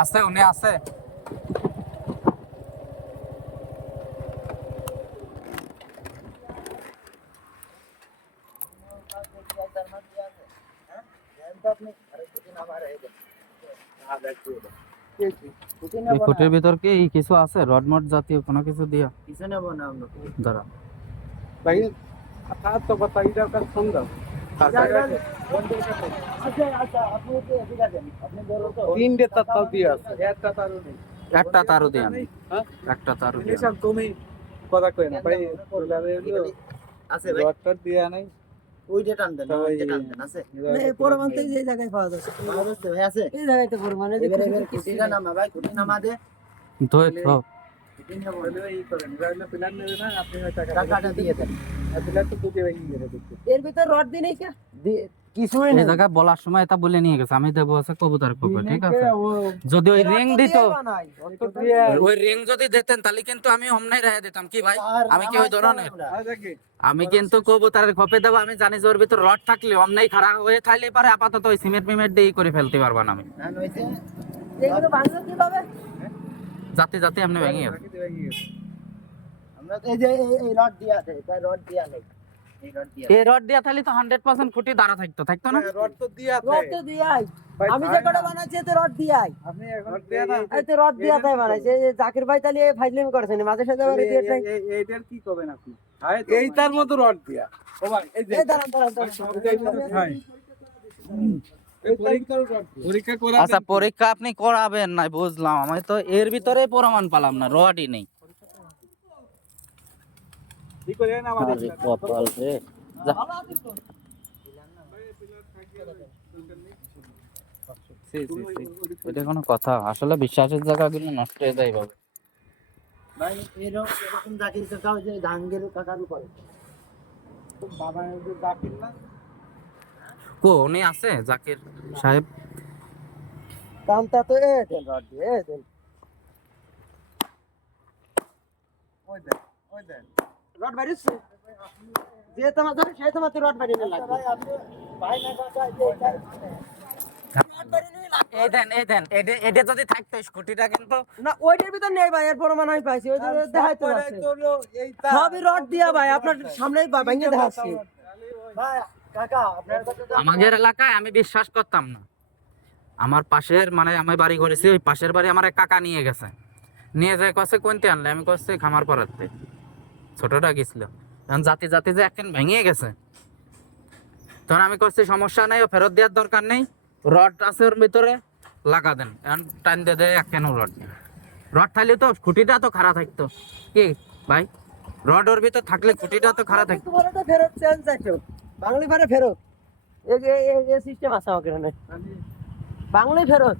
আছে উনি আছে এই ফুটের ভিতর কি কিছু আছে রডমট জাতীয় কোনো কিছু দিয়া কিছু নেব না আমরা দাঁড়া ভাই আপনার তো কথা এটা একটা সুন্দর আচ্ছা আচ্ছা আপনি কি ঠিক আছে আপনি বলো তো তিনটে তার দিয়ে আছে একটা তারও নেই একটা তারও দেন হ্যাঁ একটা তারও দেন এসব তুমি কথা কই না ভাই আছে ভাই রডটা দিয়ে নাই ওইটা টান দেন ওইটা টান দেন আছে পরমানতে এই জায়গায় পাওয়া যাচ্ছে ভালো আছে ভাই আছে এই জায়গায় তো পরমানে এবারে কুটিটা নামা ভাই কুটি নামা দে তো কুটি নামা এই করেন রাইলে প্ল্যান নেবে না আপনি টাকা টাকাটা দিয়ে দেন প্ল্যান তো দুটো ভাই নিয়ে দেখতে এর ভিতর রড দিই নাই কে কিছুই এই নেই জায়গা বলার সময় এটা বলে নিয়ে গেছে আমি দেবো আছে কবুতর খোপে ঠিক আছে যদি ওই রিং দিত ওই রিং যদি দিতেন তাহলে কিন্তু আমি অমনাই রেখে দিতাম কি ভাই আমি কি ওই ধরনের আমি কিন্তু কবুতরের খোপে দেবো আমি জানি যে ওর ভিতর রড থাকলে অমনাই খারাপ হয়ে থাকলে পারে আপাতত ওই সিমেন্ট মিমেন্ট দিয়ে করে ফেলতে পারবা না আমি না নইছে এইগুলো ভাঙলো কিভাবে জাতি জাতি এমনি ভেঙে গেছে আমরা তো এই যে এই রড দিয়া আছে তাই রড দিয়া নেই এই রড দিয়া এই রড দিয়া থাকলে তো 100% খুঁটি দাঁড়া থাকতো না রড তো দিয়ে আছে রড তো দিয়াই আমি যে কটা বানাইছি এতে রড দিয়াই আপনি এখন দিয়ে না এই তো রড দিয়া তাই বানাইছে এই যে জাকির ভাই তাহলে ফাইজলিম করেছেন মাঝে সাথে আবার দিয়ে তাই এইটার কি করবেন আপনি এইটার মতো রড দিয়া ও ভাই এই যে এই দাঁড়ান ভাই পরীক্ষা করা আচ্ছা পরীক্ষা আপনি করাবেন না বুঝলাম আমি তো এর ভিতরে প্রমাণ পেলাম না রডই নেই কি করে না আমাদের কপাল রে যা। এটা কোনো কথা আসলে বিশ্বাসের জায়গাগুলো নষ্ট হয়ে যায় বাবু ভাই এরকম জাকির কাকা ওই যে ধাঙ্গের কাকার উপরে বাবা জাকির না কো উনি আছে জাকির সাহেব দামটা তো এ দেন রড দিয়ে এ দেন ওই দেন রড বাড়িছে যে তোমার ধরে সেই তোমার তো রড বাড়িয়ে লাগবে ভাই আপনি ভাই না কাকা রড বাড়িয়ে নিয়ে লাগবে এটা যদি থাকতো স্কুটিটা কিন্তু না ওইটার ভিতর নেই ভাই এর প্রমাণ আমি পাইছি ওই যে দেখাইতে পারছে হলো এইটা সবই রড দিয়া ভাই আপনার সামনেই ভাঙিয়ে দেখাচ্ছি ভাই কাকা আপনার কাছে তো আমাদের এলাকায় আমি বিশ্বাস করতাম না আমার পাশের মানে আমি বাড়ি করেছি ওই পাশের বাড়ি আমার এক কাকা নিয়ে গেছে নিয়ে যায় কছে কোনতে আনলে আমি কছে খামার পাড়াতে ছোটটা গেছিল এখন জাতি জাতি যে একখান ভেঙে গেছে তখন আমি কছি সমস্যা নেই ও ফেরত দেওয়ার দরকার নেই রড আছে ওর ভিতরে লাগা দেন এখন টান দিয়ে দেয় এক কেন রড রড থাকলে তো খুঁটিটা তো খারাপ থাকতো কি ভাই রড ওর ভিতর থাকলে খুঁটিটা তো খারাপ থাকতো বড়টা ফেরত চেঞ্জ আছে বাংলি পারে ফেরত এই সিস্টেম আছে আমাদের এখানে বাংলি ফেরত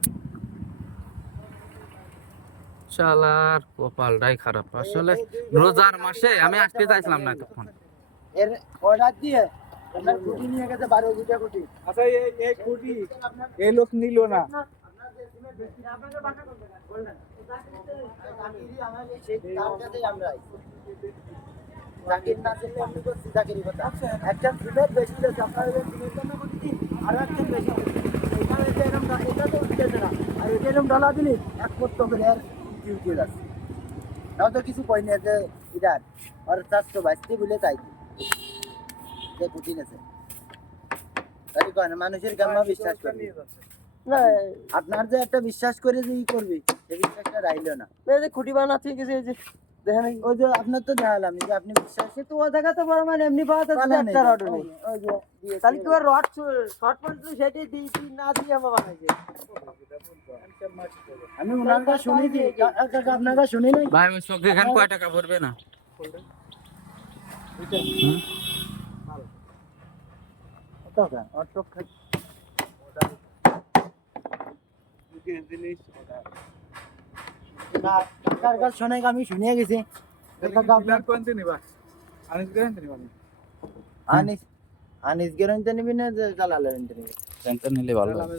শালার কপালটাই খারাপ আসলে রোজার মাসে আমি আসতে চাইছিলাম না তখন এর অর্ডার দিয়ে আপনার কুটি নিয়ে গেছে 12 দুটা কুটি আচ্ছা এই কুটি এই লোক নিল না জাকির না ছিল আমি তো জাকিরই কথা একটা সিমেন্ট বেশি দিয়েছে আপনার সিমেন্ট জন্য কুটি আর একটা বেশি এখানে যে এরকম এটা তো উঠতেছে না আর এটা এরকম ডালা দিলি এক পত্র করে আর উঠে যাচ্ছে নাও তো কিছু কই না যে ইদার আর 422 বলে তাই যে কুটি নেছে তাই কয় না মানুষের গাম্মা বিশ্বাস করে না আপনার যে একটা বিশ্বাস করে যে ই করবে এই বিশ্বাসটা রাইলো না এই যে খুঁটি বানাচ্ছে কিছু এই যে দেখেন ওই যে আপনার তো দেখালাম যে আপনি বিশ্বাসে তো ও জায়গা তো বড় মানে এমনি পাওয়া যাচ্ছে বানানো একটা রড নেই ওই যে দিয়েছে। তাহলে কি রড শর্ট পয়েন্ট সেটাই দিই না দিয়ে আমার বানাইছে আমি ওনারটা শুনেছি কাকা আপনারটা শুনি নাই ভাই ওই চোখে এখান কয় টাকা পড়বে না কাকা অটো খাই না কাকার কাছে শুনে আমি শুনিয়ে গেছি কাকা আপনার কোনতে নিবা আনিস গ্যারান্টি নিবা আনিস আনিস গ্যারান্টি নিবি না যে জালাল গ্যারান্টি নিবি টেনশন নিলে ভালো আমি